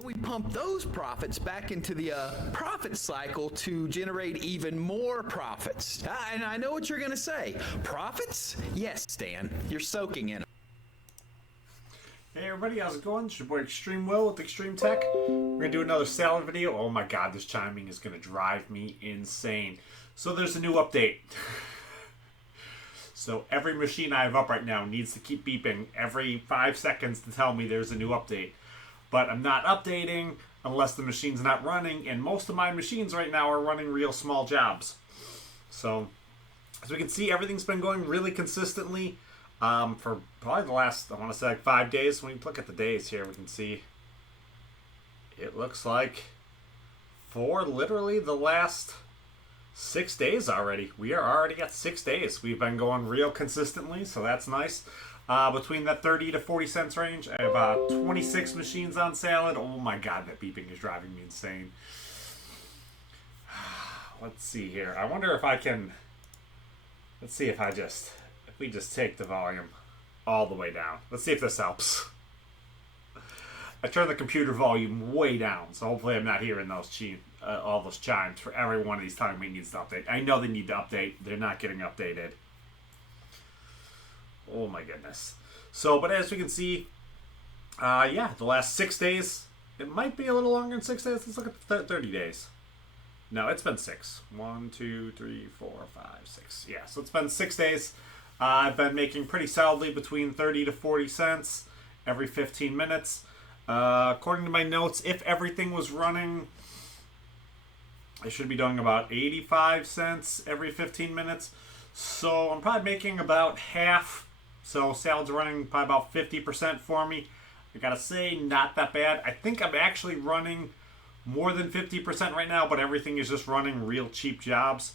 We pump those profits back into the profit cycle to generate even more profits. And I know what you're going to say. Profits? Yes, Stan. You're soaking in them. Hey everybody, how's it going? It's your boy ExtrmWill with Extreme Tech. We're going to do another salad video. Oh my god, this chiming is going to drive me insane. So there's a new update. So every machine I have up right now needs to keep beeping every 5 seconds to tell me there's a new update. But I'm not updating unless the machine's not running, and most of my machines right now are running real small jobs. So as we can see, everything's been going really consistently for probably the last, I want to say, like 5 days. When we look at the days here, we can see it looks like for literally the last 6 days already. We are already at 6 days. We've been going real consistently, so that's nice. Between that 30 to 40 cents range, I have 26 machines on salad. Oh my god, that beeping is driving me insane. Let's see here. I wonder if I can... Let's see if we just take the volume all the way down. Let's see if this helps. I turned the computer volume way down, so hopefully I'm not hearing those all those chimes for every one of these telling me needs to update. I know they need to update. They're not getting updated. Oh my goodness. So, but as we can see, yeah, the last 6 days, it might be a little longer than 6 days. Let's look at the 30 days. No, it's been 6. 1, 2, 3, 4, 5, 6. Yeah, so it's been 6 days. I've been making pretty solidly between 30 to 40 cents every 15 minutes. According to my notes, if everything was running, I should be doing about 85 cents every 15 minutes. So I'm probably making about half. So salad's running probably about 50% for me. I gotta say, not that bad. I think I'm actually running more than 50% right now, but everything is just running real cheap jobs.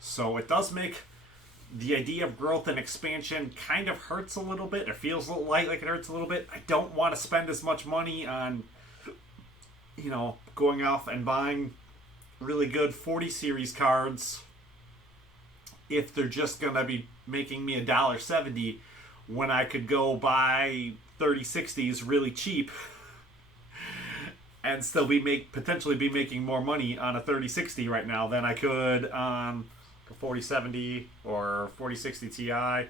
So it does make the idea of growth and expansion kind of hurts a little bit. It feels a little light, like it hurts a little bit. I don't want to spend as much money on, going off and buying really good 40 series cards if they're just going to be making me $1.70 when I could go buy 3060s really cheap and still potentially be making more money on a 3060 right now than I could on a 4070 or 4060 Ti.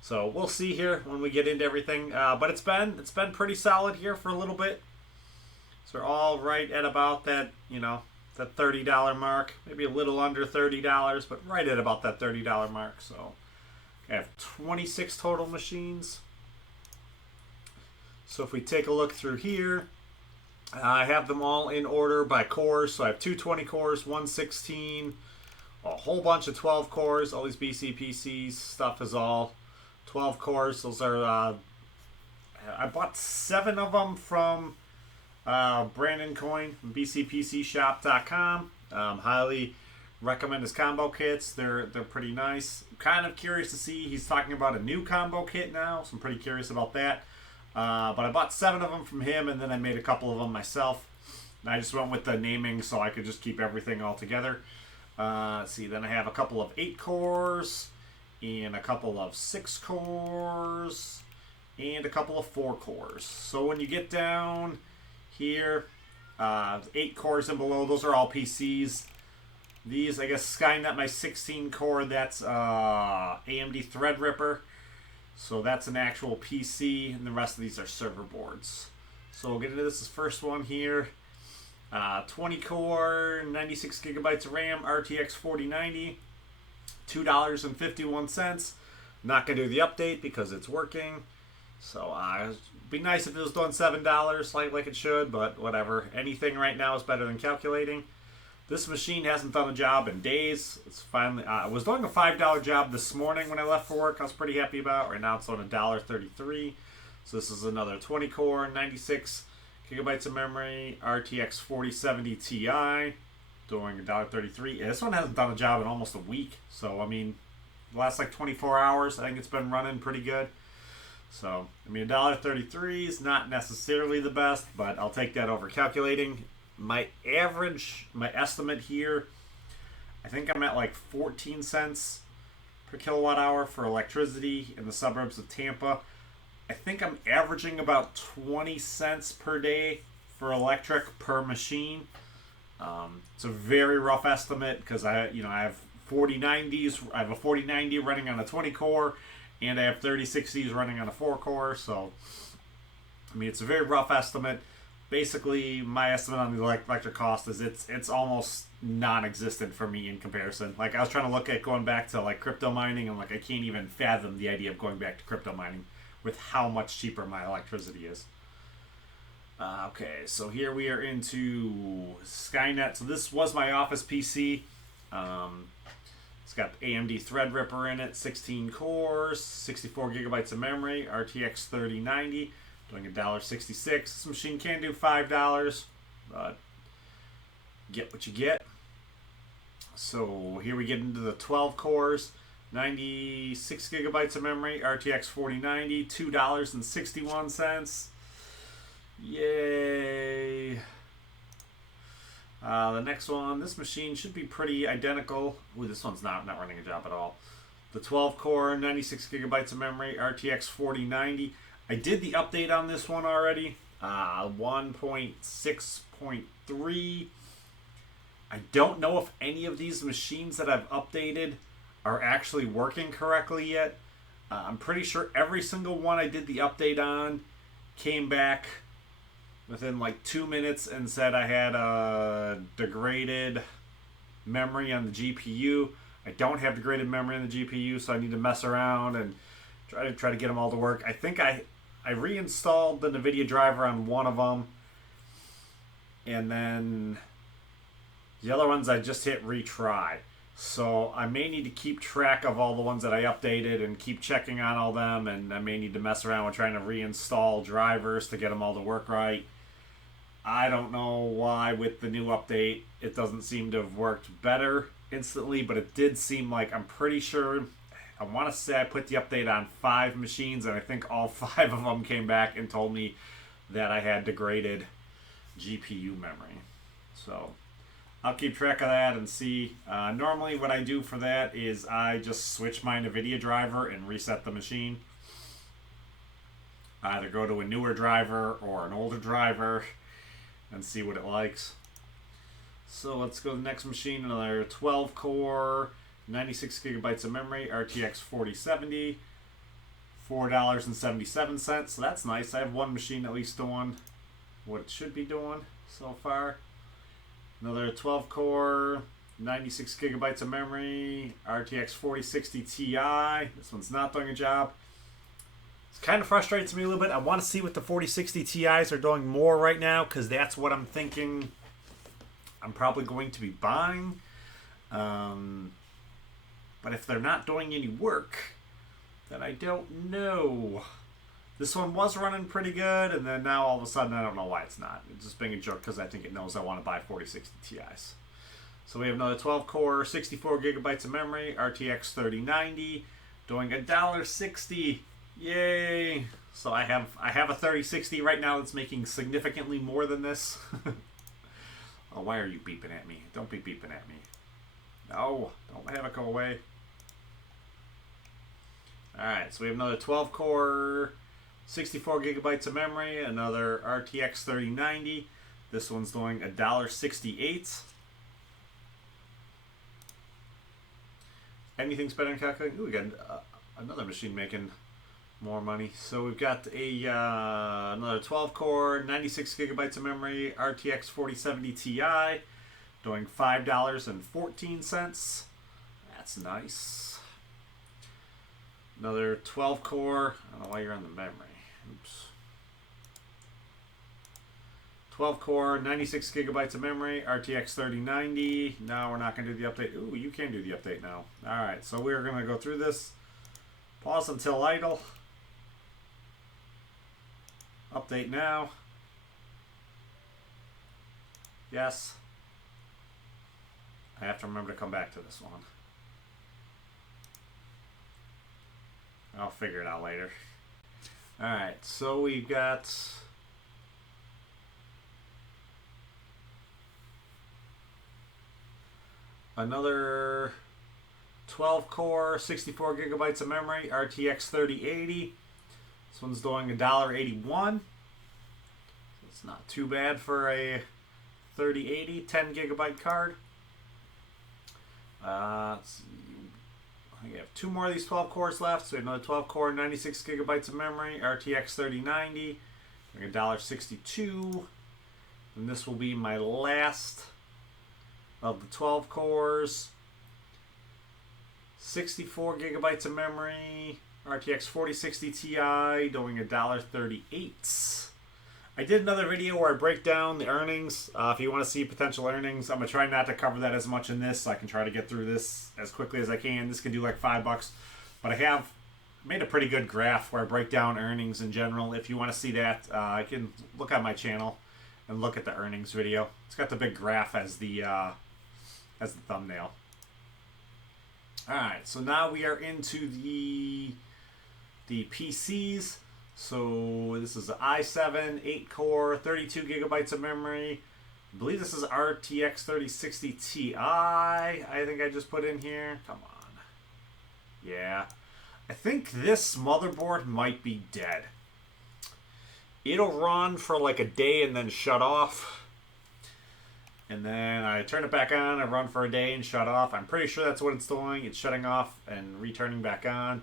So we'll see here when we get into everything. But it's been pretty solid here for a little bit. So we're all right at about that, that $30 mark, maybe a little under $30, but right at about that $30 mark. So I have 26 total machines. So if we take a look through here, I have them all in order by cores. So I have 220 cores, 116, a whole bunch of 12 cores. All these BCPC stuff is all 12 cores. Those are, I bought 7 of them from Brandon Coin from bcpcshop.com. Highly recommend his combo kits. They're pretty nice. I'm kind of curious to see, he's talking about a new combo kit now, so I'm pretty curious about that. But I bought 7 of them from him, and then I made a couple of them myself. And I just went with the naming so I could just keep everything all together. Let's see, then I have a couple of 8 cores, and a couple of 6 cores, and a couple of 4 cores. So when you get down here, 8 cores and below, those are all PCs. These, I guess, Skynet, my 16 core, that's AMD Threadripper. So that's an actual PC, and the rest of these are server boards. So we'll get into this first one here. 20 core, 96 gigabytes of RAM, RTX 4090, $2.51. Not going to do the update because it's working. So it'd be nice if it was doing $7 like it should, but whatever. Anything right now is better than calculating. This machine hasn't done a job in days. It's finally, I was doing a $5 job this morning when I left for work. I was pretty happy about. Right now it's on $1.33. So this is another 20 core, 96 gigabytes of memory, RTX 4070 Ti, doing $1.33. Yeah, this one hasn't done a job in almost a week. So, I mean, the last like 24 hours, I think it's been running pretty good. So, I mean, $1.33 is not necessarily the best, but I'll take that over calculating. My estimate here, I think I'm at like 14 cents per kilowatt hour for electricity in the suburbs of Tampa. I think I'm averaging about 20 cents per day for electric per machine. It's a very rough estimate because I have 4090s. I have a 4090 running on a 20 core, and I have 3060s running on a 4 core. So, I mean, it's a very rough estimate. Basically, my estimate on the electric cost is it's almost non-existent for me in comparison. Like, I was trying to look at going back to like crypto mining, and like I can't even fathom the idea of going back to crypto mining with how much cheaper my electricity is. Okay, so here we are into Skynet. So this was my office PC. It's got AMD Threadripper in it, 16 cores, 64 gigabytes of memory, RTX 3090, doing $1.66. This machine can do $5, but get what you get. So here we get into the 12 cores, 96 gigabytes of memory, RTX 4090, $2.61. Yay! The next one, this machine should be pretty identical. Ooh, this one's not running a job at all. The 12 core, 96 gigabytes of memory, RTX 4090. I did the update on this one already. 1.6.3. I don't know if any of these machines that I've updated are actually working correctly yet. I'm pretty sure every single one I did the update on came back within like 2 minutes and said I had a degraded memory on the GPU. I don't have degraded memory on the GPU, so I need to mess around and try to get them all to work. I think I reinstalled the NVIDIA driver on one of them, and then the other ones I just hit retry. So I may need to keep track of all the ones that I updated and keep checking on all them, and I may need to mess around with trying to reinstall drivers to get them all to work right. I don't know why with the new update it doesn't seem to have worked better instantly, but it did seem like, I'm pretty sure, I want to say I put the update on 5 machines, and I think all 5 of them came back and told me that I had degraded GPU memory. So I'll keep track of that and see. Normally what I do for that is I just switch my NVIDIA driver and reset the machine. Either go to a newer driver or an older driver and see what it likes. So let's go to the next machine, another 12 core, 96 gigabytes of memory, RTX 4070, $4.77. So that's nice. I have one machine at least doing what it should be doing so far. Another 12 core, 96 gigabytes of memory, RTX 4060 Ti. This one's not doing a job. It kind of frustrates me a little bit. I want to see what the 4060 Ti's are doing more right now, because that's what I'm thinking I'm probably going to be buying. But if they're not doing any work, then I don't know. This one was running pretty good, and then now all of a sudden I don't know why it's not. It's just being a jerk because I think it knows I want to buy 4060 Ti's. So we have another 12 core, 64 gigabytes of memory, RTX 3090, doing $1.60. Yay! So I have a 3060 right now that's making significantly more than this. Oh, why are you beeping at me? Don't be beeping at me. No, don't have it go away. Alright, so we have another 12 core, 64 gigabytes of memory, another RTX 3090. This one's doing $1.68. Anything's better than calculating? Ooh, we got another machine making more money. So we've got another 12 core, 96 gigabytes of memory, RTX 4070 Ti, doing $5.14. That's nice. Another 12 core. I don't know why you're on the memory. Oops. 12 core, 96 gigabytes of memory, RTX 3090. Now we're not going to do the update. Ooh, you can do the update now. Alright, so we're going to go through this. Pause until idle. Update now. Yes. I have to remember to come back to this one. I'll figure it out later. Alright, so we've got another 12 core, 64 gigabytes of memory, RTX 3080. This one's doing $1.81. It's not too bad for a 3080 10 gigabyte card. Let's see. We have 2 more of these 12 cores left, so we have another 12 core, 96 gigabytes of memory, RTX 3090, $1.62. And this will be my last of the 12 cores. 64 gigabytes of memory, RTX 4060 Ti, doing $1.38. I did another video where I break down the earnings. If you want to see potential earnings, I'm going to try not to cover that as much in this, so I can try to get through this as quickly as I can. This can do like $5, but I have made a pretty good graph where I break down earnings in general. If you want to see that, I can look on my channel and look at the earnings video. It's got the big graph as the thumbnail. Alright, so now we are into the PCs. So this is an i7, 8-core, 32 gigabytes of memory. I believe this is RTX 3060 Ti. I think I just put in here. Come on. Yeah. I think this motherboard might be dead. It'll run for like a day and then shut off. And then I turn it back on and run for a day and shut off. I'm pretty sure that's what it's doing. It's shutting off and returning back on.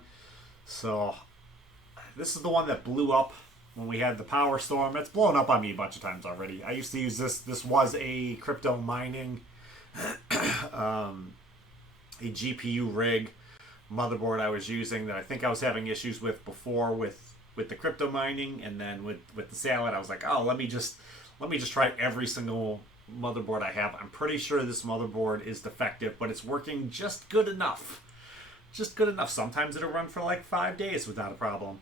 So this is the one that blew up when we had the power storm. It's blown up on me a bunch of times already. I used to use this. This was a crypto mining, a GPU rig motherboard I was using that I think I was having issues with before with the crypto mining, and then with the salad, I was like, oh, let me just try every single motherboard I have. I'm pretty sure this motherboard is defective, but it's working just good enough. Just good enough. Sometimes it'll run for like 5 days without a problem.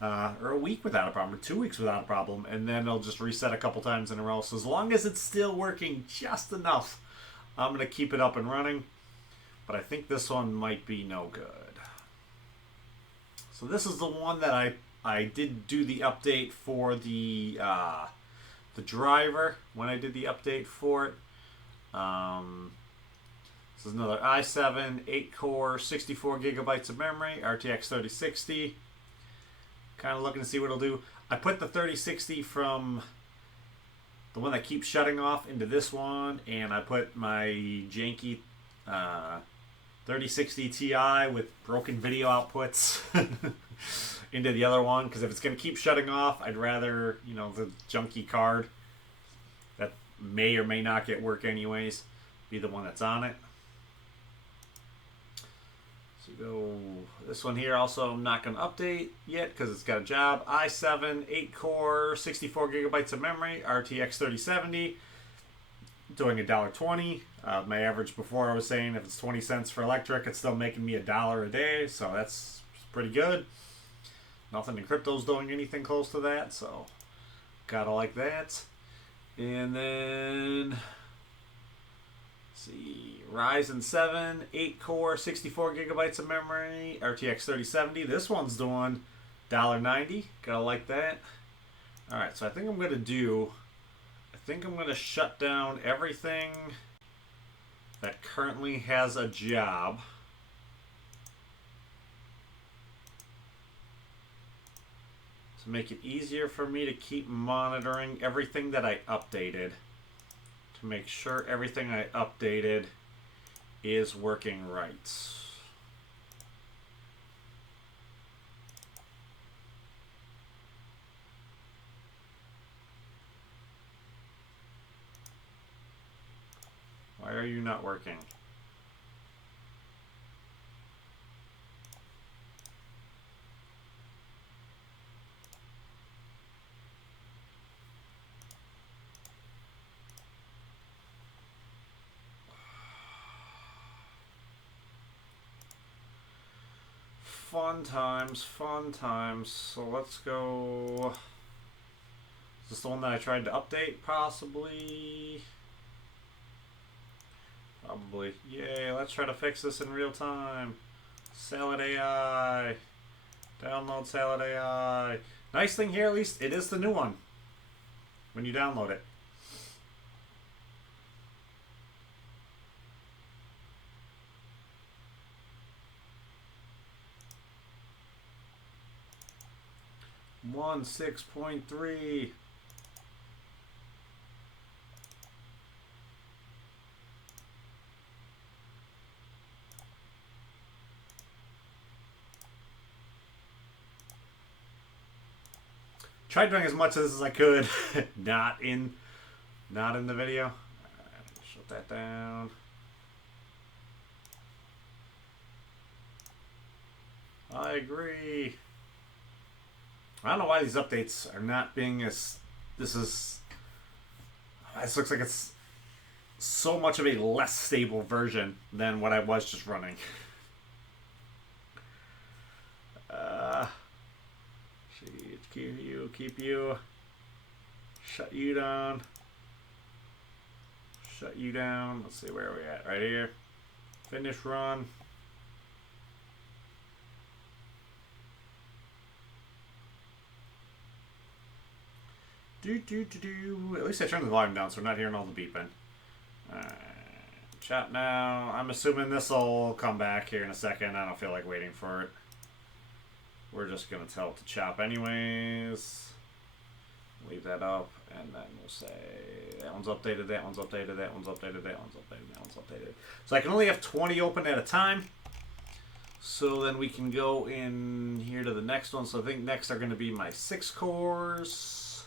Or a week without a problem, or 2 weeks without a problem, and then it'll just reset a couple times in a row. So as long as it's still working just enough, I'm going to keep it up and running. But I think this one might be no good. So this is the one that I did do the update for the driver when I did the update for it. This is another i7, 8-core, 64 gigabytes of memory, RTX 3060. Kind of looking to see what it'll do. I put the 3060 from the one that keeps shutting off into this one, and I put my janky 3060 Ti with broken video outputs into the other one, because if it's going to keep shutting off, I'd rather, the junky card that may or may not get work anyways be the one that's on it. Go this one here. Also, I'm not going to update yet because it's got a job. i7, 8-core, 64 gigabytes of memory, RTX 3070, doing $1.20. My average before, I was saying if it's 20 cents for electric, it's still making me $1 a day, so that's pretty good. Nothing in crypto's doing anything close to that, so gotta like that. And then see, Ryzen 7, 8-core, 64 gigabytes of memory, RTX 3070. This one's doing $1.90. Gotta like that. Alright, so I think I'm going to shut down everything that currently has a job. To make it easier for me to keep monitoring everything that I updated. To make sure everything I updated is working right. Why are you not working? Fun times, fun times. So let's go. Is this the one that I tried to update? Possibly. Probably. Yay, let's try to fix this in real time. Salad AI. Download Salad AI. Nice thing here, at least, it is the new one when you download it. One 6.3. Tried doing as much of this as I could, not in the video. Shut that down. I agree. I don't know why these updates are not being as... This looks like it's so much of a less stable version than what I was just running. Keep you. Shut you down. Shut you down. Let's see where are we at. Right here. Finish run. At least I turned the volume down so we're not hearing all the beeping. Alright. Chat now. I'm assuming this will come back here in a second. I don't feel like waiting for it. We're just going to tell it to chop anyways. Leave that up, and then we'll say that one's updated, that one's updated, that one's updated, that one's updated, that one's updated. So I can only have 20 open at a time. So then we can go in here to the next one. So I think next are going to be my 6 cores.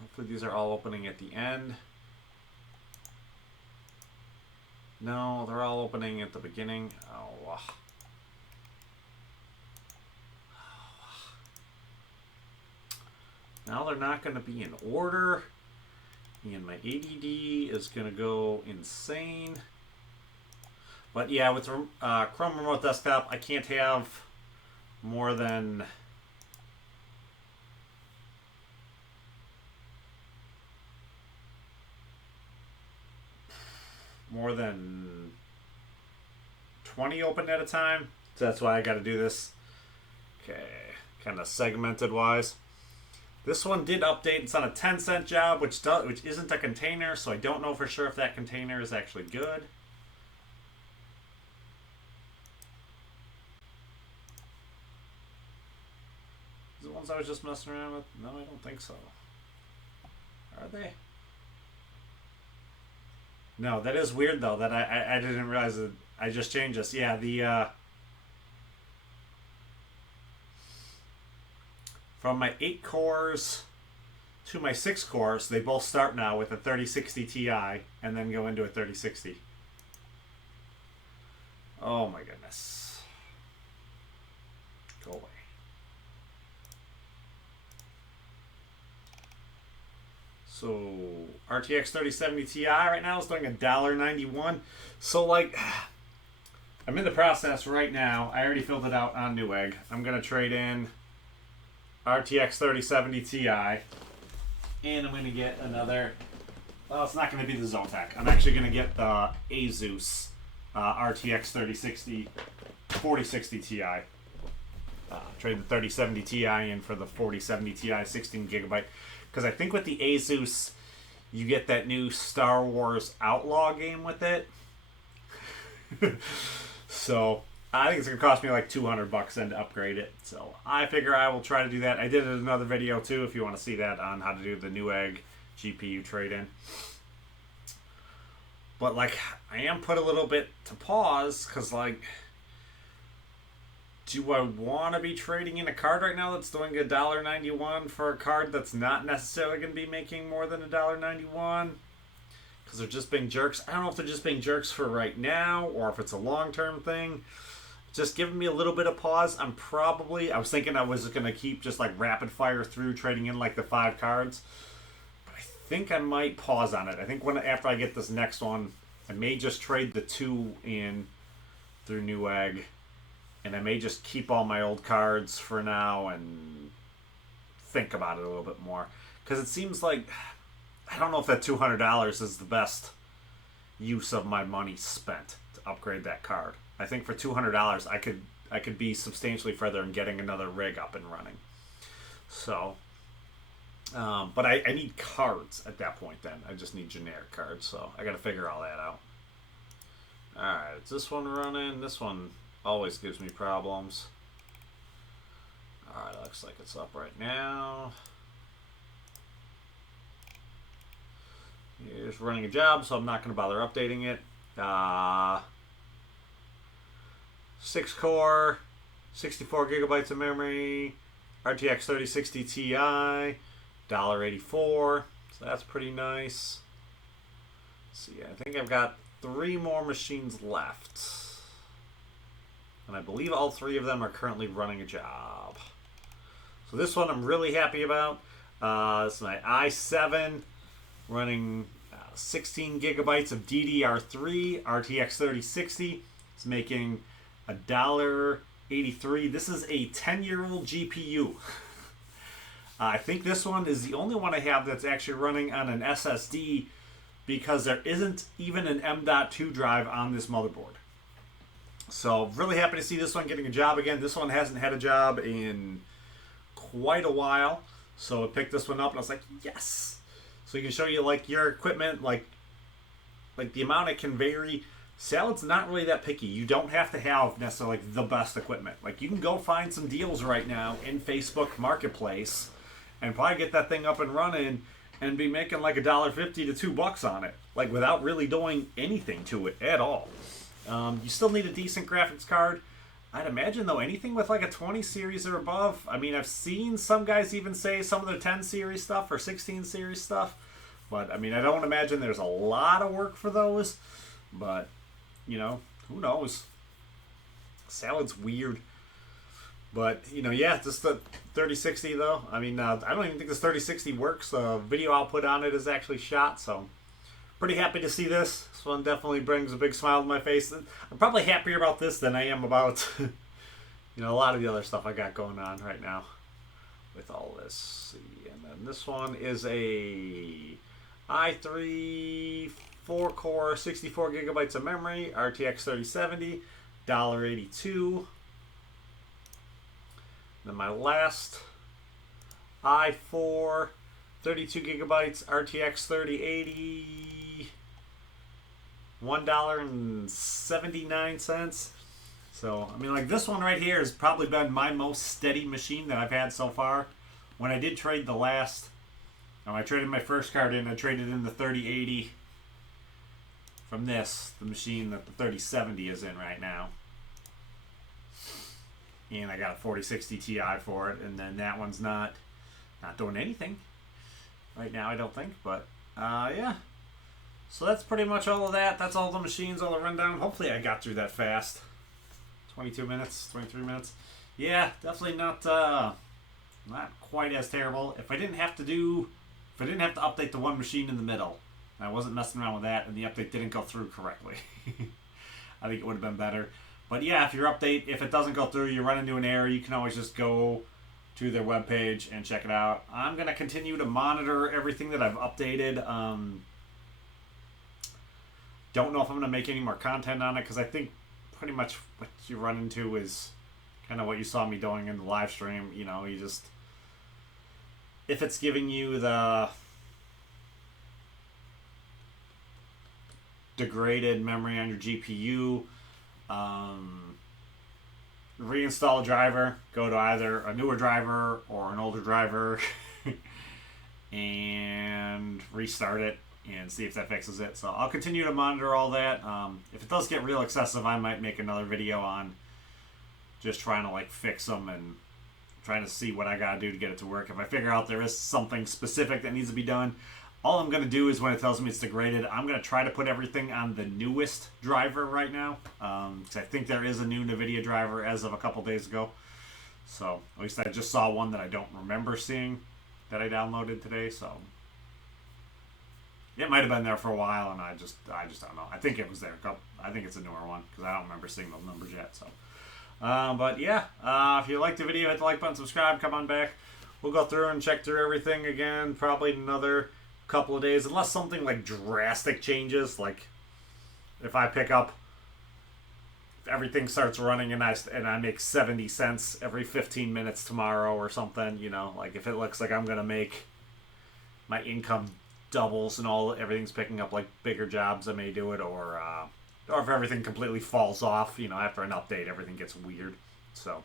Hopefully these are all opening at the end. No, they're all opening at the beginning. Oh, now they're not going to be in order. And my ADD is going to go insane. But yeah, with Chrome Remote Desktop, I can't have more than... more than 20 open at a time. So that's why I got to do this. Okay, kind of segmented wise. This one did update. It's on a 10-cent job, which isn't a container, so I don't know for sure if that container is actually good. The ones I was just messing around with? No, I don't think so. Are they? No, that is weird though. That I didn't realize that I just changed this. Yeah, the from my 8 cores to my 6 cores, they both start now with a 3060 Ti and then go into a 3060. Oh my goodness. Go away. So RTX 3070 Ti right now is doing $1.91. So like, I'm in the process right now. I already filled it out on Newegg. I'm gonna trade in RTX 3070 Ti, and I'm gonna get another. Well, it's not gonna be the Zotac. I'm actually gonna get the Asus RTX 4060 Ti. Trade the 3070 Ti in for the 4070 Ti 16 gigabyte. Because I think with the Asus, you get that new Star Wars Outlaw game with it. So I think it's going to cost me like $200 then to upgrade it. So I figure I will try to do that. I did another video too if you want to see that on how to do the Newegg GPU trade-in. But like, I am put a little bit to pause because like, do I want to be trading in a card right now that's doing $1.91 for a card that's not necessarily going to be making more than $1.91? Because they're just being jerks. I don't know if they're just being jerks for right now or if it's a long-term thing. Just giving me a little bit of pause. I was thinking I was going to keep just like rapid fire through trading in like the 5 cards. But I think I might pause on it. I think after I get this next one, I may just trade the 2 in through Newegg. And I may just keep all my old cards for now and think about it a little bit more. Because it seems like, I don't know if that $200 is the best use of my money spent to upgrade that card. I think for $200 I could be substantially further in getting another rig up and running. So, but I need cards at that point then. I just need generic cards. So I got to figure all that out. Alright, is this one running? This one always gives me problems. Alright, looks like it's up right now. It's running a job, so I'm not going to bother updating it. 6 core, 64 gigabytes of memory, RTX 3060 Ti, $1.84. So that's pretty nice. Let's see, I think I've got 3 more machines left. And I believe all 3 of them are currently running a job. So this one I'm really happy about. This is my i7 running 16 gigabytes of DDR3 RTX 3060. It's making $1.83. This is a 10-year-old GPU. I think this one is the only one I have that's actually running on an SSD because there isn't even an M.2 drive on this motherboard. So really happy to see this one getting a job again. This one hasn't had a job in quite a while. So I picked this one up and I was like, yes! So you can show you like your equipment, like the amount it can vary. Salad's not really that picky. You don't have to have necessarily like the best equipment. Like you can go find some deals right now in Facebook Marketplace and probably get that thing up and running and be making like $1.50 to $2 on it, like without really doing anything to it at all. You still need a decent graphics card. I'd imagine though anything with like a 20 series or above. I mean, I've seen some guys even say some of their 10 series stuff or 16 series stuff, but I mean, I don't imagine there's a lot of work for those. But you know, who knows? Salad's weird. But, you know, yeah, just the 3060 though. I mean, I don't even think this 3060 works. Video output on it is actually shot, so pretty happy to see this. This one definitely brings a big smile to my face. I'm probably happier about this than I am about, you know, a lot of the other stuff I got going on right now with all this. Let's see, and then this one is a i3 4-core, 64 gigabytes of memory, RTX 3070, $1.82. Then my last i4, 32 gigabytes, RTX 3080, $1.79. So, I mean, like this one right here has probably been my most steady machine that I've had so far. When I did trade the last, I traded my first card in, I traded in the 3080 from this, the machine that the 3070 is in right now. And I got a 4060 Ti for it, and then that one's not doing anything right now, I don't think. But yeah, so that's pretty much all of that. That's all the machines, all the rundown. Hopefully I got through that fast. 22 minutes, 23 minutes. Yeah, definitely not quite as terrible. If I didn't have to update the one machine in the middle, I wasn't messing around with that, and the update didn't go through correctly, I think it would have been better. But yeah, if it doesn't go through, you run into an error, you can always just go to their webpage and check it out. I'm going to continue to monitor everything that I've updated. Don't know if I'm going to make any more content on it, because I think pretty much what you run into is kind of what you saw me doing in the live stream. You know, you just, if it's giving you the degraded memory on your GPU, reinstall a driver, go to either a newer driver or an older driver and restart it and see if that fixes it. So I'll continue to monitor all that. If it does get real excessive, I might make another video on just trying to like fix them and trying to see what I gotta do to get it to work. If I figure out there is something specific that needs to be done, all I'm going to do is when it tells me it's degraded, I'm going to try to put everything on the newest driver right now. Because I think there is a new NVIDIA driver as of a couple days ago. So, at least I just saw one that I don't remember seeing that I downloaded today. So, it might have been there for a while and I just don't know. I think it was there. I think it's a newer one because I don't remember seeing those numbers yet. So, but yeah, if you liked the video, hit the like button, subscribe, come on back. We'll go through and check through everything again, probably another couple of days, unless something like drastic changes, like if I pick up, if everything starts running and I make 70 cents every 15 minutes tomorrow or something, you know, like if it looks like I'm gonna make my income doubles and everything's picking up like bigger jobs, I may do it, or if everything completely falls off, you know, after an update everything gets weird. So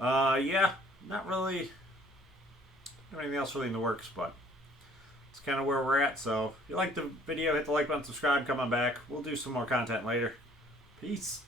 yeah, not really anything else really in the works, but it's kind of where we're at. So if you like the video, hit the like button, subscribe, come on back. We'll do some more content later. Peace.